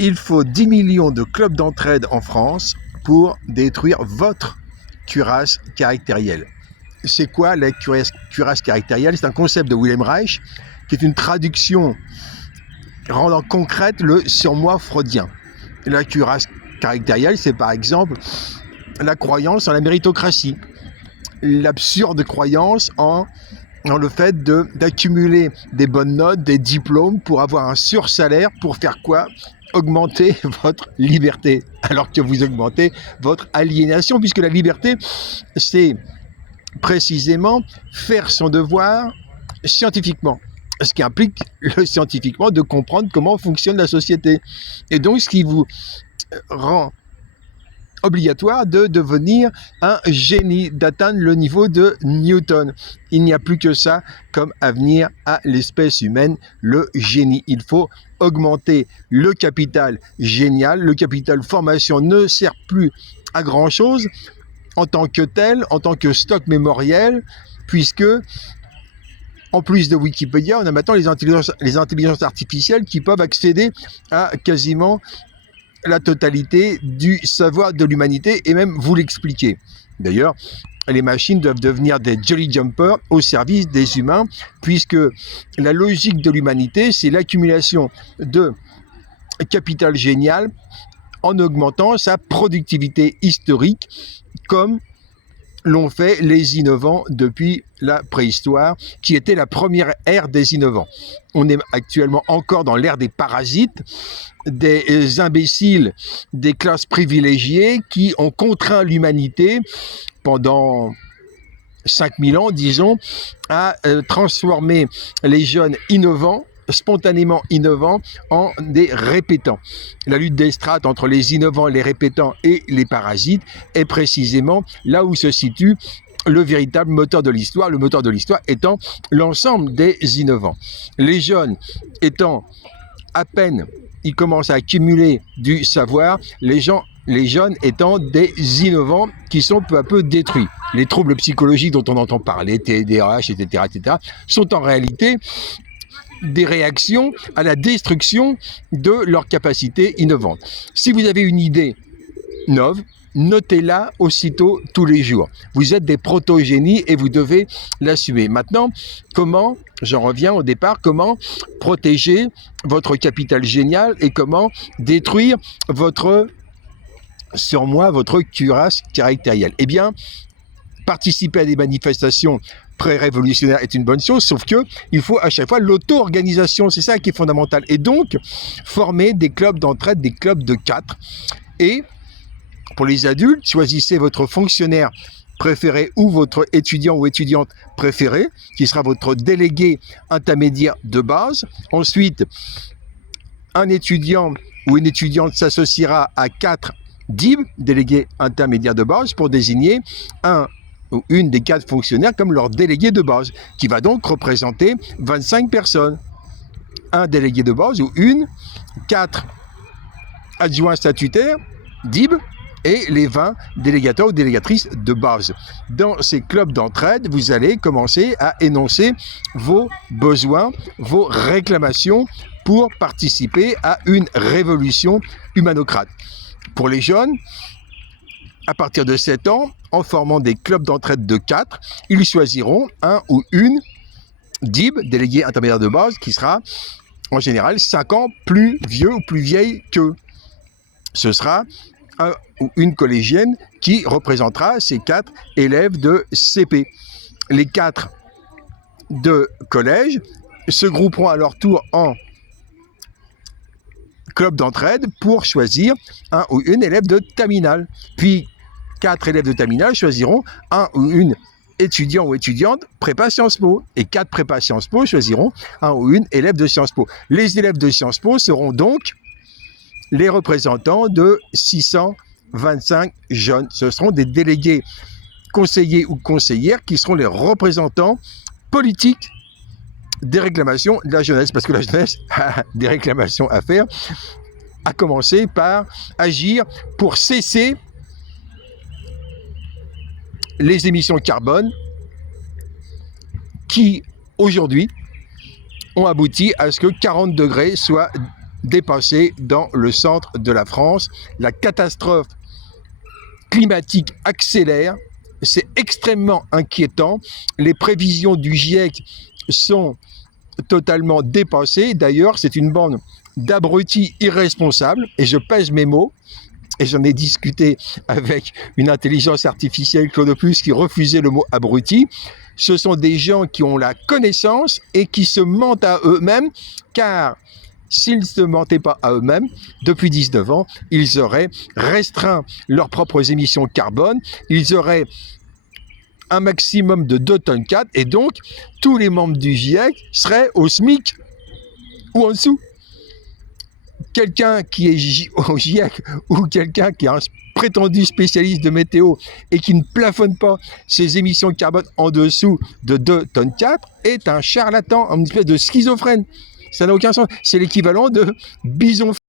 Il faut 10 millions de clubs d'entraide en France pour détruire votre cuirasse caractérielle. C'est quoi la cuirasse caractérielle? C'est un concept de Wilhelm Reich qui est une traduction rendant concrète le surmoi freudien. La cuirasse caractérielle, c'est par exemple la croyance en la méritocratie, l'absurde croyance en le fait d'accumuler des bonnes notes, des diplômes pour avoir un sursalaire, pour faire quoi? Augmenter votre liberté, alors que vous augmentez votre aliénation, puisque la liberté, c'est précisément faire son devoir scientifiquement, ce qui implique scientifiquement de comprendre comment fonctionne la société. Et donc, ce qui vous rend obligatoire de devenir un génie, d'atteindre le niveau de Newton. Il n'y a plus que ça comme avenir à l'espèce humaine, le génie. Il faut augmenter le capital génial. Le capital formation ne sert plus à grand chose en tant que tel, en tant que stock mémoriel, puisque en plus de Wikipédia, on a maintenant les intelligences artificielles qui peuvent accéder à quasiment la totalité du savoir de l'humanité et même vous l'expliquer. D'ailleurs, les machines doivent devenir des jolly jumpers au service des humains, puisque la logique de l'humanité, c'est l'accumulation de capital génial en augmentant sa productivité historique, comme l'ont fait les innovants depuis la préhistoire, qui était la première ère des innovants. On est actuellement encore dans l'ère des parasites, des imbéciles, des classes privilégiées qui ont contraint l'humanité pendant 5000 ans, disons, à transformer les jeunes innovants, spontanément innovants, en des répétants. La lutte des strates entre les innovants, les répétants et les parasites est précisément là où se situe le véritable moteur de l'histoire, le moteur de l'histoire étant l'ensemble des innovants. Les jeunes étant à peine, ils commencent à accumuler du savoir, les jeunes étant des innovants qui sont peu à peu détruits. Les troubles psychologiques dont on entend parler, TDAH, etc., sont en réalité des réactions à la destruction de leur capacité innovante. Si vous avez une idée neuve, notez-la aussitôt tous les jours. Vous êtes des proto-génies et vous devez l'assumer. Maintenant, comment, j'en reviens au départ, comment protéger votre capital génial et comment détruire votre surmoi, votre cuirasse caractérielle? Eh bien, participer à des manifestations pré-révolutionnaires est une bonne chose, sauf que il faut à chaque fois l'auto-organisation, c'est ça qui est fondamental. Et donc, former des clubs d'entraide, des clubs de 4. Et pour les adultes, choisissez votre fonctionnaire préféré ou votre étudiant ou étudiante préféré, qui sera votre délégué intermédiaire de base. Ensuite, un étudiant ou une étudiante s'associera à 4 DIB, délégués intermédiaires de base, pour désigner un ou une des 4 fonctionnaires comme leur délégué de base, qui va donc représenter 25 personnes. Un délégué de base ou 4 adjoints statutaires, DIB, et les 20 délégateurs ou délégatrices de base. Dans ces clubs d'entraide, vous allez commencer à énoncer vos besoins, vos réclamations pour participer à une révolution humanocrate. Pour les jeunes, à partir de 7 ans, en formant des clubs d'entraide de 4, ils choisiront un ou une DIB, délégué intermédiaire de base, qui sera en général 5 ans plus vieux ou plus vieille qu'eux. Ce sera un ou une collégienne qui représentera ces 4 élèves de CP. Les 4 de collège se grouperont à leur tour en club d'entraide pour choisir un ou une élève de terminale. Puis 4 élèves de terminale choisiront un ou une étudiant ou étudiante prépa Sciences Po. Et 4 prépa Sciences Po choisiront un ou une élève de Sciences Po. Les élèves de Sciences Po seront donc les représentants de 625 jeunes. Ce seront des délégués conseillers ou conseillères qui seront les représentants politiques des réclamations de la jeunesse, parce que la jeunesse a des réclamations à faire, à commencer par agir pour cesser les émissions de carbone qui, aujourd'hui, ont abouti à ce que 40 degrés soient dépassé dans le centre de la France. La catastrophe climatique accélère, c'est extrêmement inquiétant. Les prévisions du GIEC sont totalement dépassées. D'ailleurs, c'est une bande d'abrutis irresponsables, et je pèse mes mots, et j'en ai discuté avec une intelligence artificielle, Claudopus, qui refusait le mot abruti. Ce sont des gens qui ont la connaissance et qui se mentent à eux-mêmes, car s'ils ne se mentaient pas à eux-mêmes, depuis 19 ans, ils auraient restreint leurs propres émissions carbone, ils auraient un maximum de 2 tonnes 4, et donc tous les membres du GIEC seraient au SMIC ou en dessous. Quelqu'un qui est au GIEC ou quelqu'un qui est un prétendu spécialiste de météo et qui ne plafonne pas ses émissions de carbone en dessous de 2 tonnes 4 est un charlatan, une espèce de schizophrène. Ça n'a aucun sens. C'est l'équivalent de bison